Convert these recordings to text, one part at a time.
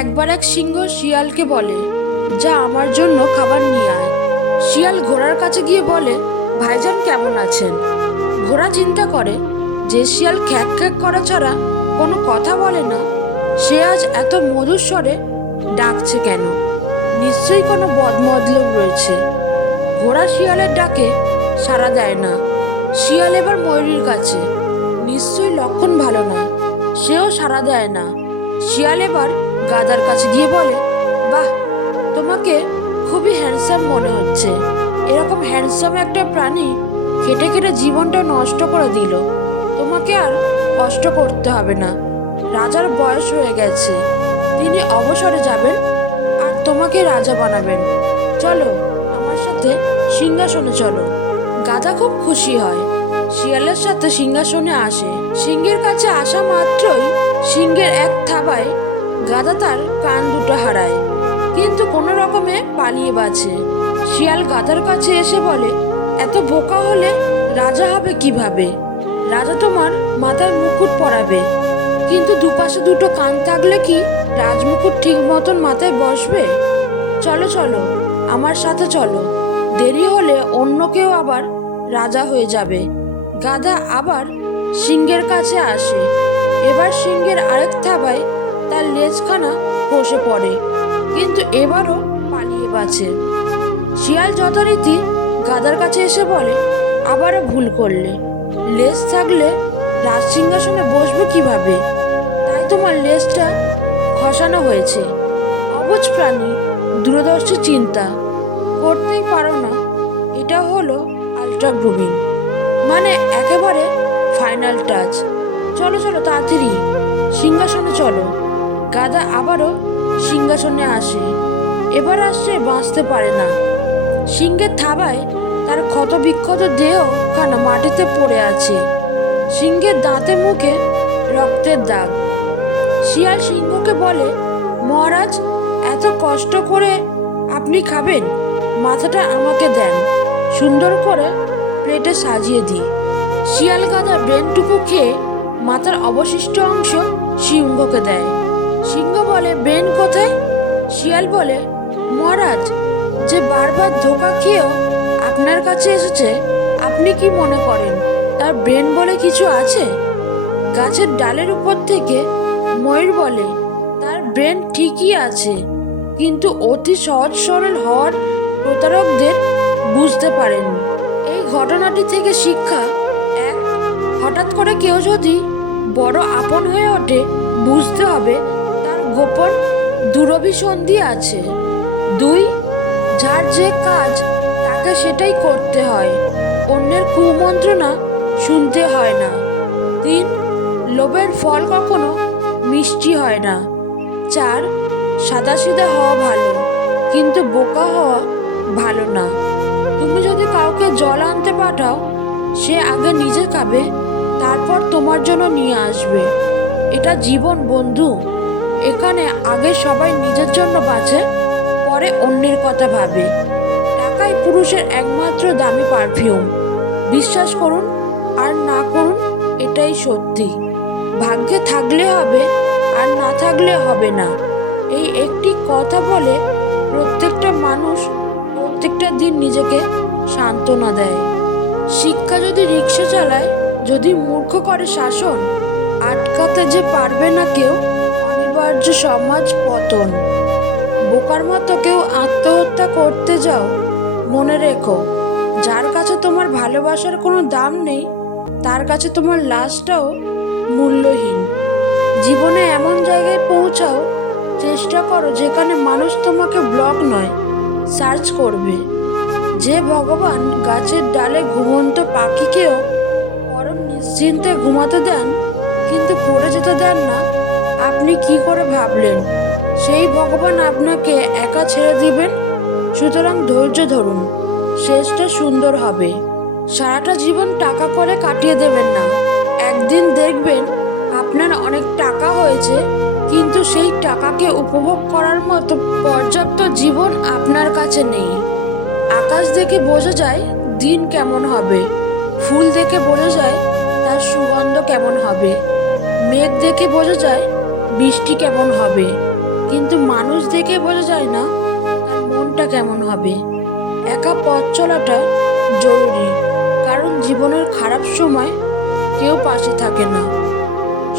একবার এক সিংহ শিয়ালকে বলে, যা আমার জন্য খাবার নিয়ে আয়। শিয়াল ঘোড়ার কাছে গিয়ে বলে, ভাইজান কেমন আছেন? ঘোড়া চিন্তা করে যে শিয়াল খ্যাক খ্যাক করা ছাড়া কোনো কথা বলে না, সে আজ এত মধুর স্বরে ডাকছে কেন? নিশ্চয়ই কোনো বদমতলব রয়েছে। ঘোড়া শিয়ালের ডাকে সাড়া দেয় না। শিয়াল এবার ময়ূরীর কাছে। নিশ্চয়ই লক্ষণ ভালো না সেও সাড়া দেয় না। শিয়াল এবার গাদার কাছে গিয়ে বলে, বাহ, তোমাকে খুবই হ্যান্ডসাম মনে হচ্ছে। এরকম হ্যান্ডসাম একটা প্রাণী কেটে কেটে জীবনটা নষ্ট করে দিল। তোমাকে আর কষ্ট করতে হবে না। রাজার বয়স হয়ে গেছে। তিনি অবসরে যাবেন আর তোমাকে রাজা বানাবেন। চলো, আমার সাথে সিংহাসনে চলো। গাধা খুব খুশি হয়। শিয়ালের সাথে সিংহাসনে আসে। সিংহের কাছে আসা মাত্রই সিংহের এক থাবায় গাধা তার কান দুটো হারায়। কিন্তু কোনো রকমে পালিয়ে বাঁচে। শিয়াল গাধার কাছে এসে বলে, এত বোকা হলে রাজা হবে কীভাবে? রাজা তোমার মাথায় মুকুট পরাবে। কিন্তু দুপাশে দুটো কান থাকলে কি রাজমুকুট ঠিক মতন মাথায় বসবে? চলো চলো, আমার সাথে চলো। দেরি হলে অন্য কেউ আবার রাজা হয়ে যাবে। গাধা আবার সিংহের কাছে আসে। এবার সিংহের আরেক থাবায় তার লেজখানা বসে পড়ে, কিন্তু এবারও পালিয়ে বাঁচে। শিয়াল যথারীতি গাদার কাছে এসে বলে, আবারও ভুল করলে। লেজ থাকলে রাজ সিংহাসনে বসবে কীভাবে? তাই তোমার লেজটা খসানো হয়েছে। অবুজ প্রাণী, দূরদর্শী চিন্তা। করতেই পারো না, এটা হলো আলট্রা গ্রুমিং মানে একেবারে ফাইনাল টাচ। চলো চলো, তাড়াতাড়ি। সিংহাসনে চলো। গাদা আবারও সিংহাসনে আসে। এবার আসছে বাঁচতে পারে না। সিংহের থাবায় তার ক্ষত বিক্ষত দেহ খানা মাটিতে পড়ে আছে। সিংহের দাঁতে মুখে রক্তের দাগ। শিয়াল সিংহকে বলে, মহারাজ, এত কষ্ট করে আপনি খাবেন? মাথাটা আমাকে দেন। সুন্দর করে প্লেটে সাজিয়ে দিই। শিয়াল গাদা ব্রেনটুকু খেয়ে মাথার অবশিষ্ট অংশ সিংহকে দেয়। সিংহ বলে ব্রেন কোথায়? শিয়াল বলে, মহারাজ, যে বারবার ধোকা খেয়েও আপনার কাছে এসেছে, আপনি কি মনে করেন, তার ব্রেন বলে কিছু আছে? গাছের ডালের উপর থেকে ময়ূর বলে, তার ব্রেন ঠিকই আছে, কিন্তু অতি সহজ সরল হওয়ার প্রতারকদের বুঝতে পারেননি এই ঘটনাটি থেকে শিক্ষা, এক, হঠাৎ করে কেউ যদি বড় আপন হয়ে ওঠে, বুঝতে হবে দুরভিসন্ধি আছে। দুই, যার যে কাজ, তাকে সেটাই করতে হয়। অন্যের কুমন্ত্রণা শুনতে হয় না। তিন, লোভের ফল কখনো মিষ্টি হয় না। চার, সাদাসিধা হওয়া ভালো, কিন্তু বোকা হওয়া ভালো না। তুমি যদি কাউকে জল আনতে পাঠাও, সে আগে নিজে খাবে, তারপর তোমার জন্য নিয়ে আসবে। এটা জীবন, বন্ধু। এখানে আগে সবাই নিজের জন্য বাঁচে, পরে অন্যের কথা ভাবে। টাকাই পুরুষের একমাত্র দামি পারফিউম বিশ্বাস করুন আর না করুন, এটাই সত্যি। ভাগ্যে থাকলে হবে, আর না থাকলে হবে না। এই একটি কথা বলে প্রত্যেকটা মানুষ প্রত্যেকটা দিন নিজেকে সান্ত্বনা দেয়। শিক্ষা যদি রিক্সা চালায়, যদি মূর্খ করে শাসন, আটকাতে যে পারবে না কেউ অনিবার্য সমাজ পতন। বোকার মতো কেউ আত্মহত্যা করতে যাও, মনে রেখো, যার কাছে তোমার ভালোবাসার কোনো দাম নেই, তার কাছে তোমার লাশটাও মূল্যহীন। জীবনে এমন জায়গায় পৌঁছাও, চেষ্টা করো যেখানে মানুষ তোমাকে ব্লগ নয়, সার্চ করবে। যে ভগবান গাছের ডালে ঘুমন্ত পাখিকেও পরম নিশ্চিন্তে ঘুমাতে দেন, কিন্তু পড়ে যেতে দেন না আপনি কি করে ভাবলেন? সেই ভগবান আপনাকে একা ছেড়ে দিবেন? সুতরাং ধৈর্য ধরুন, শেষটা সুন্দর হবে। সারাটা জীবন টাকা করে কাটিয়ে দেবেন না। একদিন দেখবেন আপনার অনেক টাকা হয়েছে, কিন্তু সেই টাকাকে উপভোগ করার মতো পর্যাপ্ত জীবন আপনার কাছে নেই। আকাশ দেখে বোঝা যায় দিন কেমন হবে। ফুল দেখে বোঝা যায় তার সুগন্ধ কেমন হবে। মেঘ দেখে বোঝা যায় বৃষ্টি কেমন হবে? কিন্তু মানুষ দেখে বোঝা যায় না তার মনটা কেমন হবে। একা পথ চলাটা জরুরি, কারণ জীবনের খারাপ সময় কেউ পাশে থাকে না।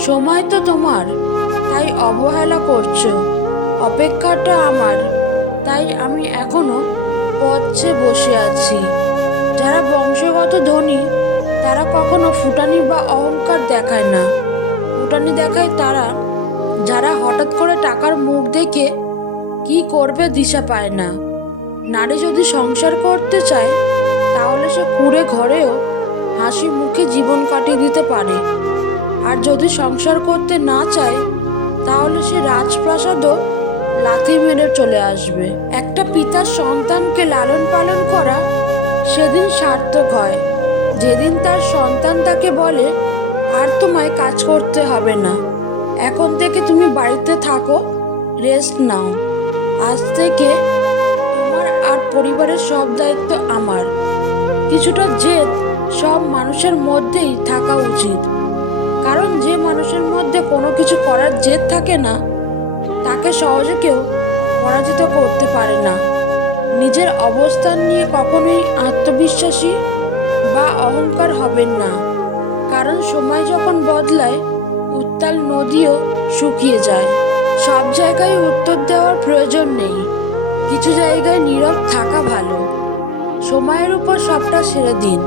সময় তো তোমার, তাই অবহেলা করছ। অপেক্ষাটা আমার, তাই আমি এখনও পথে বসে আছি। যারা বংশগত ধনী, তারা কখনো ফুটানি বা অহংকার দেখায় না। ফুটানি দেখায় তারা যারা হঠাৎ করে টাকার মুখ দেখে কি করবে দিশা পায় না। নারী যদি সংসার করতে চায়, তাহলে সে কুড়ে ঘরেও হাসি মুখে জীবন কাটিয়ে দিতে পারে। আর যদি সংসার করতে না চায়, তাহলে সে রাজপ্রাসাদও লাথি মেরে চলে আসবে। একটা পিতার সন্তানকে লালন পালন করা সেদিন সার্থক হয়। যেদিন তার সন্তান তাকে বলে, আর তোমায় কাজ করতে হবে না। এখন থেকে তুমি বাড়িতে থাকো রেস্ট নাও। আজ থেকে তোমার আর পরিবারের সব দায়িত্ব আমার। কিছুটা জেদ সব মানুষের মধ্যেই থাকা উচিত। কারণ যে মানুষের মধ্যে কোনো কিছু করার জেদ থাকে না, তাকে সহজে কেউ পরাজিত করতে পারে না। নিজের অবস্থান নিয়ে কখনোই আত্মবিশ্বাসী বা অহংকার হবেন না। কারণ সময় যখন বদলায় উত্তাল নদীও শুকিয়ে যায়। সব জায়গায় উত্তর দেওয়ার প্রয়োজন নেই। কিছু জায়গায় নীরব থাকা ভালো। সময়ের উপর সবটা ছেড়ে দিন।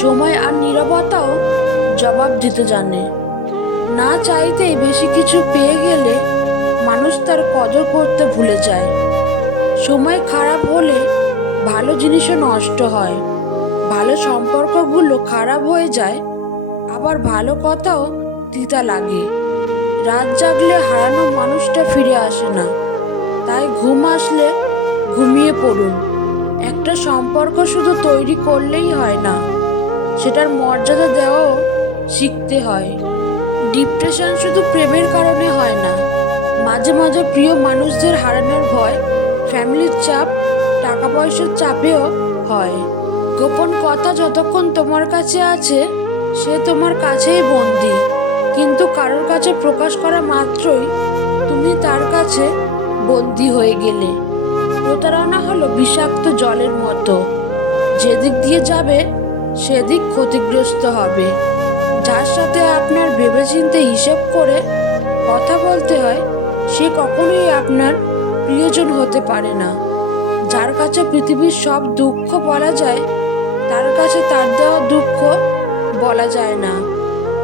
সময় আর নীরবতাও জবাব দিতে জানে। না চাইতেই বেশি কিছু পেয়ে গেলে মানুষ তার কদর করতে ভুলে যায়। সময় খারাপ হলে ভালো জিনিসও নষ্ট হয়। ভালো সম্পর্কগুলো খারাপ হয়ে যায়। আবার ভালো কথাও তিতা লাগে। রাত জাগলে হারানো মানুষটা ফিরে আসে না। তাই ঘুম আসলে ঘুমিয়ে পড়ুন। একটা সম্পর্ক শুধু তৈরি করলেই হয় না, সেটার মর্যাদা দেওয়াও শিখতে হয়। ডিপ্রেশন শুধু প্রেমের কারণে হয় না, মাঝে মাঝে প্রিয় মানুষদের হারানোর ভয়, ফ্যামিলির চাপ টাকা পয়সার চাপেও হয়। গোপন কথা যতক্ষণ তোমার কাছে আছে, সে তোমার কাছেই বন্দি। কিন্তু কারোর কাছে প্রকাশ করা মাত্রই তুমি তার কাছে বন্দি হয়ে গেলে। প্রতারণা হলো বিষাক্ত জলের মতো। যেদিক দিয়ে যাবে, সেদিক ক্ষতিগ্রস্ত হবে। যার সাথে আপনার ভেবেচিন্তে হিসেব করে কথা বলতে হয়, সে কখনোই আপনার প্রিয়জন হতে পারে না। যার কাছে পৃথিবীর সব দুঃখ বলা যায়, তার কাছে তার দেওয়া দুঃখ বলা যায় না।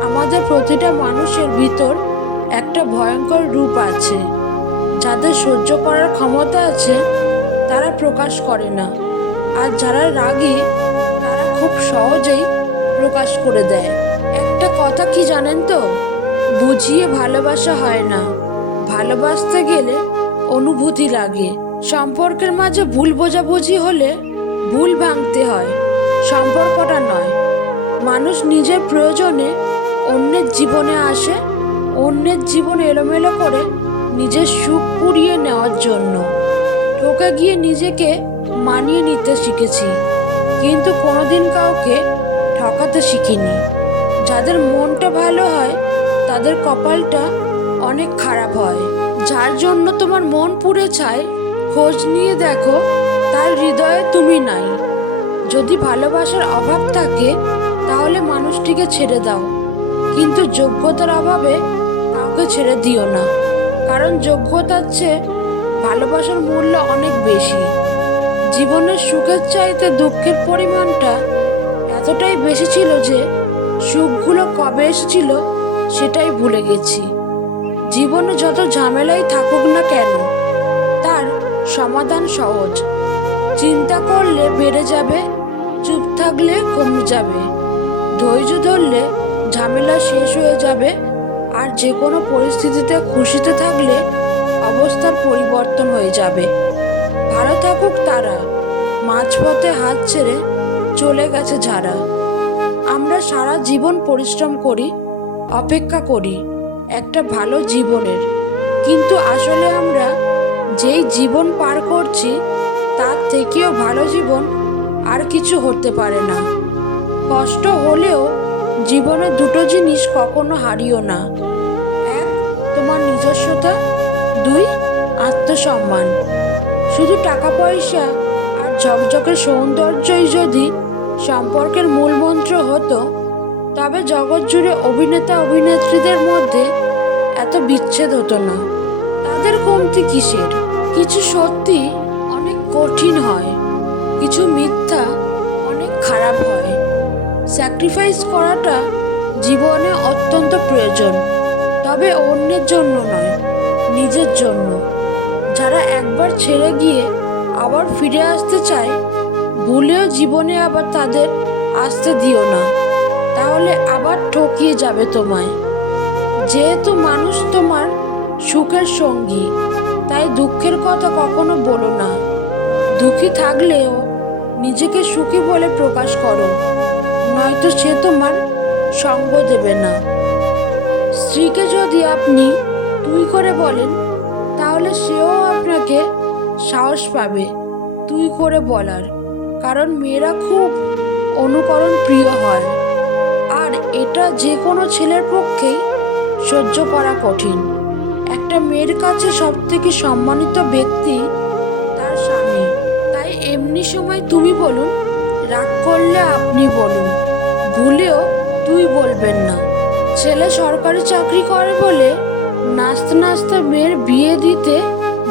আমাদের প্রতিটা মানুষের ভিতর একটা ভয়ঙ্কর রূপ আছে। যাদের সহ্য করার ক্ষমতা আছে, তারা প্রকাশ করে না। আর যারা রাগী, তারা খুব সহজেই প্রকাশ করে দেয়। একটা কথা কি জানেন তো? বুঝিয়ে ভালোবাসা হয় না। ভালোবাসতে গেলে অনুভূতি লাগে। সম্পর্কের মাঝে ভুল বোঝাবুঝি হলে ভুল ভাঙতে হয়। সম্পর্কটা নয়। মানুষ নিজের প্রয়োজনে অন্যের জীবনে আসে, অন্যের জীবন এলোমেলো করে নিজের সুখ কুড়িয়ে নেওয়ার জন্য। ঠকে গিয়ে নিজেকে মানিয়ে নিতে শিখেছি, কিন্তু কোনোদিন কাউকে ঠকাতে শিখিনি। যাদের মনটা ভালো হয়, তাদের কপালটা অনেক খারাপ হয়। যার জন্য তোমার মন পুড়ে চায় খোঁজ নিয়ে দেখো, তার হৃদয়ে তুমি নাই। যদি ভালোবাসার অভাব থাকে, তাহলে মানুষটিকে ছেড়ে দাও। কিন্তু যোগ্যতার অভাবে কাউকে ছেড়ে দিও না। কারণ যোগ্যতার চেয়ে ভালোবাসার মূল্য অনেক বেশি। জীবনের সুখের চাইতে দুঃখের পরিমাণটা এতটাই বেশি ছিল যে সুখগুলো কবে এসেছিল সেটাই ভুলে গেছি। জীবনে যত ঝামেলাই থাকুক না কেন, তার সমাধান সহজ। চিন্তা করলে বেড়ে যাবে, চুপ থাকলে কমে যাবে। ধৈর্য ধরলে ঝামেলা শেষ হয়ে যাবে আর যে কোনো পরিস্থিতিতে খুশিতে থাকলে অবস্থার পরিবর্তন হয়ে যাবে। ভালো থাকুক তারা। মাঝপথে হাত ছেড়ে চলে গেছে যারা। আমরা সারা জীবন পরিশ্রম করি, অপেক্ষা করি, একটা ভালো জীবনের। কিন্তু আসলে আমরা যেই জীবন পার করছি, তার থেকেও ভালো জীবন আর কিছু হতে পারে না। কষ্ট হলেও জীবনে দুটো জিনিস কখনো হারিও না। এক, তোমার নিজস্বতা। দুই, আত্মসম্মান। শুধু টাকা পয়সা আর ঝকঝকের সৌন্দর্যই যদি সম্পর্কের মূল মন্ত্র হতো, তবে জগৎ জুড়ে অভিনেতা, অভিনেত্রীদের মধ্যে এত বিচ্ছেদ হতো না। তাদের কমতি কিসের? কিছু সত্যি অনেক কঠিন হয়, কিছু মিথ্যা অনেক খারাপ হয়। স্যাক্রিফাইস করাটা জীবনে অত্যন্ত প্রয়োজন, তবে অন্যের জন্য নয়, নিজের জন্য। যারা একবার ছেড়ে গিয়ে আবার ফিরে আসতে চায়, ভুলেও জীবনে আবার তাদের আসতে দিও না। তাহলে আবার ঠকিয়ে যাবে তোমায়। যেহেতু মানুষ তোমার সুখের সঙ্গী, তাই দুঃখের কথা কখনো বলো না। দুঃখী থাকলেও নিজেকে সুখী বলে প্রকাশ করো। নয়তো সে তোমার সঙ্গ দেবে না। স্ত্রীকে যদি আপনি তুই করে বলেন, তাহলে সেও আপনাকে সাহস পাবে তুই করে বলার। কারণ মেয়েরা খুব অনুকরণ প্রিয় হয়। আর এটা যে কোনো ছেলের পক্ষেই সহ্য করা কঠিন। একটা মেয়ের কাছে সব থেকে সম্মানিত ব্যক্তি তার স্বামী। তাই এমনি সময় তুমি বলুন রাগ করলে আপনি বলুন, ভুলেও তুই বলবেন না। ছেলে সরকারি চাকরি করে বলে নাচতে নাচতে মেয়ের বিয়ে দিতে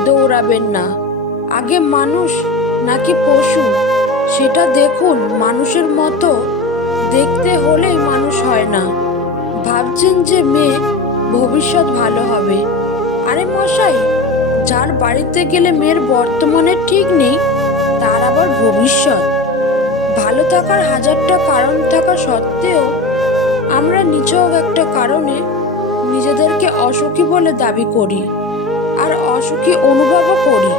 দৌড়াবেন না। আগে মানুষ নাকি পশু? সেটা দেখুন মানুষের মতো দেখতে হলেই মানুষ হয় না। ভাবছেন যে মেয়ে ভবিষ্যৎ ভালো হবে। আরে মশাই, যার বাড়িতে গেলে মেয়ের বর্তমানে ঠিক নেই, তার আবার ভবিষ্যৎ? ভালো থাকার হাজারটা কারণ থাকা সত্ত্বেও আমরা নিছক একটা কারণে নিজেদেরকে অসুখী বলে দাবি করি আর অসুখী অনুভবও করি।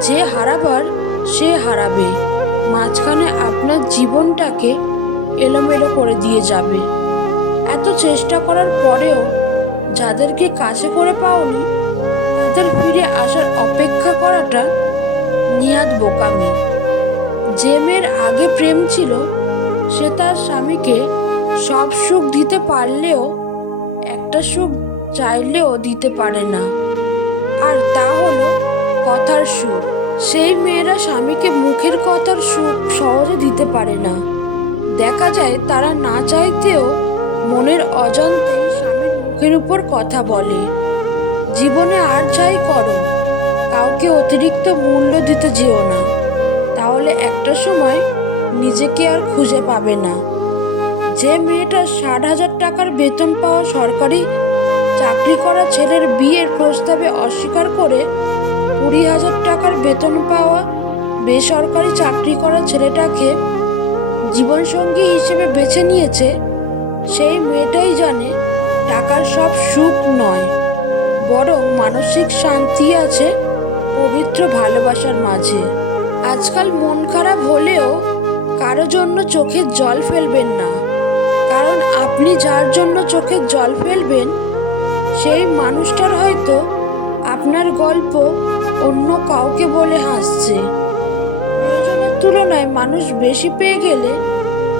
যে হারাবার, সে হারাবে। মাঝখানে আপনার জীবনটাকে এলোমেলো করে দিয়ে যাবে। এত চেষ্টা করার পরেও যাদেরকে কাছে করে পাওনি, তাদের ফিরে আসার অপেক্ষা করাটা নিয়াদ বোকামি। যে মেয়ের আগে প্রেম ছিল, সে তার স্বামীকে সব সুখ দিতে পারলেও একটা সুখ চাইলেও দিতে পারে না। আর তা হলো কথার সুখ সেই মেয়েরা স্বামীকে মুখের কথার সুখ সহজে দিতে পারে না। দেখা যায় তারা না চাইতেও মনের অজান্তেই স্বামীর মুখের উপর কথা বলে। জীবনে আর যাই করো, কাউকে অতিরিক্ত মূল্য দিতে যেও না। তাহলে একটা সময় নিজেকে আর খুঁজে পাবে না। যে মেয়েটা ষাট হাজার টাকার বেতন পাওয়া সরকারি চাকরি করা ছেলের বিয়ের প্রস্তাবে অস্বীকার করে কুড়ি হাজার টাকার বেতন পাওয়া বেসরকারি চাকরি করা ছেলেটাকে জীবনসঙ্গী হিসেবে বেছে নিয়েছে, সেই মেয়েটাই জানে টাকার সব সুখ নয়, বরং মানসিক শান্তি আছে পবিত্র ভালোবাসার মাঝে। আজকাল মন খারাপ হলেও কারও জন্য চোখের জল ফেলবেন না। কারণ আপনি যার জন্য চোখের জল ফেলবেন, সেই মানুষটার হয়তো আপনার গল্প অন্য কাউকে বলে হাসছে। প্রয়োজনের তুলনায় মানুষ বেশি পেয়ে গেলে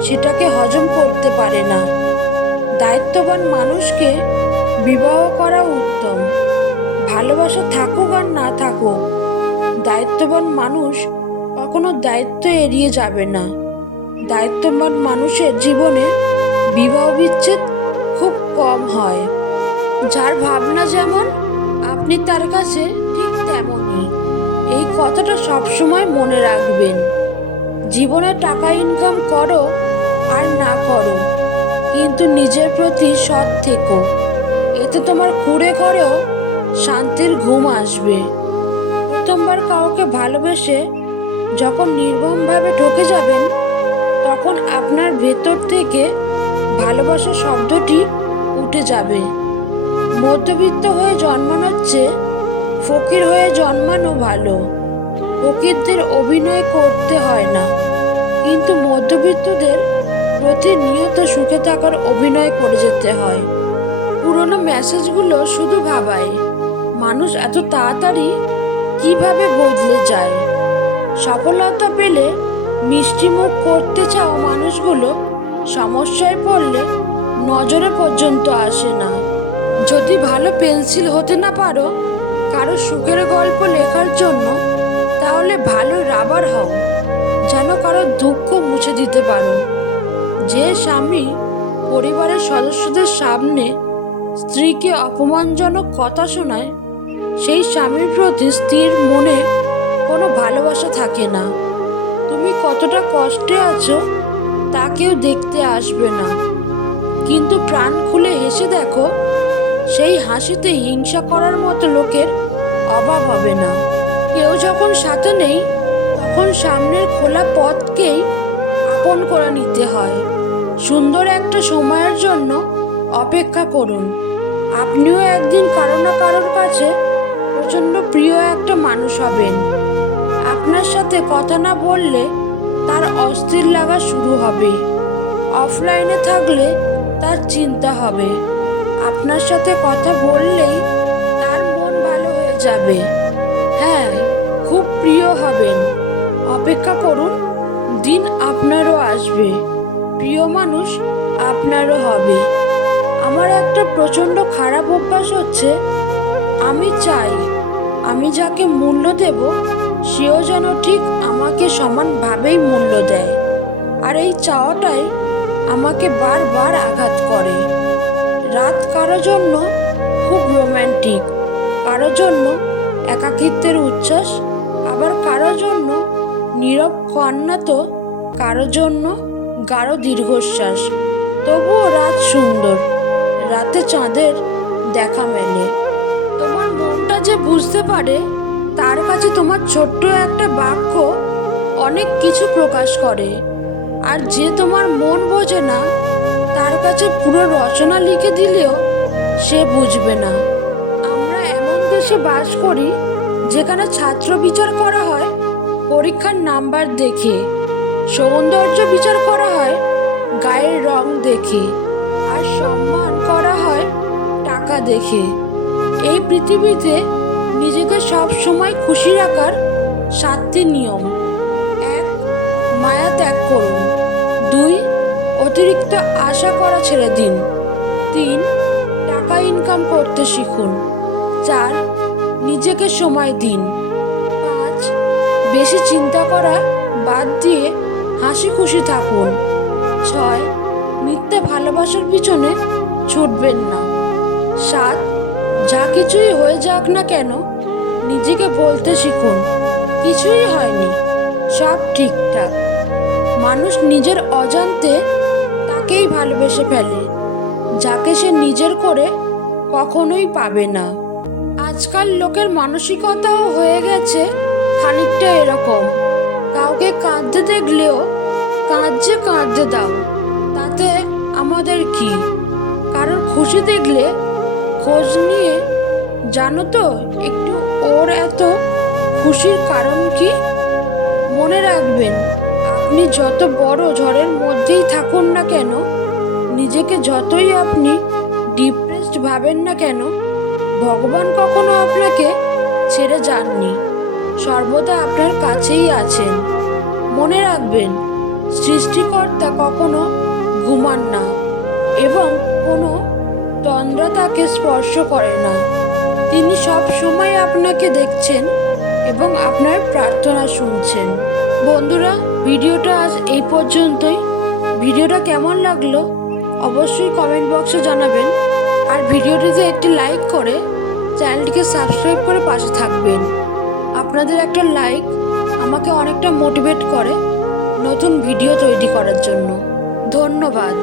সেটাকে হজম করতে পারে না। দায়িত্ববান মানুষকে বিবাহ করা উত্তম। ভালোবাসা থাকুক আর না থাকুক, দায়িত্ববান মানুষ কখনো দায়িত্ব এড়িয়ে যাবে না। দায়িত্ববান মানুষের জীবনে বিবাহ বিচ্ছেদ খুব কম হয়। যার ভাবনা যেমন, আপনি তার কাছে ঠিক তেমনই। এই কথাটা সবসময় মনে রাখবেন। জীবনে টাকা ইনকাম করো আর না করো, কিন্তু নিজের প্রতি সৎ থেকো। এতে তোমার কুড়ে করেও শান্তির ঘুম আসবে। প্রথমবার কাউকে ভালোবেসে যখন নির্মমভাবে ঠকে যাবেন, তখন আপনার ভেতর থেকে ভালোবাসা শব্দটি উঠে যাবে। মধ্যবিত্ত হয়ে জন্মানোর চেয়ে ফকির হয়ে জন্মানো ভালো। ফকিরদের অভিনয় করতে হয় না। কিন্তু মধ্যবিত্তদের প্রতিনিয়ত সুখে থাকার অভিনয় করে যেতে হয়। পুরনো মেসেজগুলো শুধু ভাবায়। মানুষ এত তাড়াতাড়ি কীভাবে বদলে যায়? সফলতা পেলে মিষ্টি মুখ করতে চাও মানুষগুলো সমস্যায় পড়লে নজরে পর্যন্ত আসে না। যদি ভালো পেন্সিল হতে না পারো, কারও সুখের গল্প লেখার জন্য, তাহলে ভালো রাবার হও, যেন কারও দুঃখ মুছে দিতে পারো। যে স্বামী পরিবারের সদস্যদের সামনে স্ত্রীকে অপমানজনক কথা শোনায়, সেই স্বামীর প্রতি স্ত্রীর মনে কোনো ভালোবাসা থাকে না। তুমি কতটা কষ্টে আছো, তা কেউ দেখতে আসবে না। কিন্তু প্রাণ খুলে হেসে দেখো, সেই হাসিতে হিংসা করার মতো লোকের অভাব হবে না। কেউ যখন সাথে নেই, তখন সামনের খোলা পথকেই আপন করে নিতে হয়। সুন্দর একটা সময়ের জন্য অপেক্ষা করুন। আপনিও একদিন কারও না কারোর কাছে প্রচণ্ড প্রিয় একটা মানুষ হবেন। আপনার সাথে কথা না বললে তার অস্থির লাগা শুরু হবে। অফলাইনে থাকলে তার চিন্তা হবে। আপনার সাথে কথা বললেই তার মন ভালো হয়ে যাবে। হ্যাঁ খুব প্রিয় হবেন। অপেক্ষা করুন, দিন আপনারও আসবে। প্রিয় মানুষ আপনারও হবে। আমার একটা প্রচণ্ড খারাপ অভ্যাস হচ্ছে, আমি চাই, আমি যাকে মূল্য দেব সেও যেন ঠিক আমাকে সমানভাবেই মূল্য দেয় আর এই চাওয়াটাই আমাকে বারবার আঘাত করে। রাত কারও জন্য খুব রোম্যান্টিক কারও জন্য একাকিত্বের উচ্ছ্বাস, আবার কারও জন্য নীরব কান্না তো কারও জন্য গাঢ় দীর্ঘশ্বাস। তবুও রাত সুন্দর, রাতে চাঁদের দেখা মেলে। তোমার মনটা যে বুঝতে পারে তার কাছে তোমার ছোট্ট একটা বাক্য অনেক কিছু প্রকাশ করে। আর যে তোমার মন বোঝে না, তার কাছে পুরো রচনা লিখে দিলেও সে বুঝবে না। আমরা এমন দেশে বাস করি, যেখানে ছাত্র বিচার করা হয় পরীক্ষার নাম্বার দেখে, সৌন্দর্য বিচার করা হয় গায়ের রং দেখে, আর সম্মান করা হয় টাকা দেখে। এই পৃথিবীতে নিজেকে সব সময় খুশি রাখার সাতটি নিয়ম। এক, মায়া ত্যাগ করুন। দুই, অতিরিক্ত আশা করা ছেড়ে দিন। তিন, টাকা ইনকাম করতে শিখুন। চার, নিজেকে সময় দিন। পাঁচ, বেশি চিন্তা করা বাদ দিয়ে হাসি খুশি থাকুন। ছয়, মিথ্যে ভালোবাসার পিছনে ছুটবেন না। সাত, যা কিছুই হয়ে যাক না কেন নিজেকে বলতে শিখুন। কিছুই হয়নি। সব ঠিকঠাক। মানুষ নিজের অজান্তে তাকেই ভালোবেসে ফেলে, যাকে সে নিজের করে কখনোই পাবে না। আজকাল লোকের মানসিকতাও হয়ে গেছে খানিকটা এরকম। কাউকে কাঁদতে দেখলেও কাঁদছে কাঁদতে দাও। তাতে আমাদের কি? কারোর খুশি দেখলে খোঁজ নিয়ে জানো তো, একটু ওর এত খুশির কারণ কি? মনে রাখবেন, আপনি যত বড় ঝড়ের মধ্যেই থাকুন না কেন, নিজেকে যতই আপনি ডিপ্রেসড ভাবেন না কেন, ভগবান কখনো আপনাকে ছেড়ে যাননি। সর্বদা আপনার কাছেই আছেন। মনে রাখবেন, সৃষ্টিকর্তা কখনো ঘুমান না এবং কোনো তন্দ্রা তাকে স্পর্শ করে না। তিনি সব সময় আপনাকে দেখছেন এবং আপনার প্রার্থনা শুনছেন। বন্ধুরা, ভিডিওটা আজ এই পর্যন্তই। ভিডিওটা কেমন লাগল অবশ্যই কমেন্ট বক্সে জানাবেন। আর ভিডিওটিতে একটি লাইক করে, চ্যানেলটিকে সাবস্ক্রাইব করে পাশে থাকবেন। আপনাদের একটা লাইক আমাকে অনেকটা মোটিভেট করে নতুন ভিডিও তৈরি করার জন্য। ধন্যবাদ।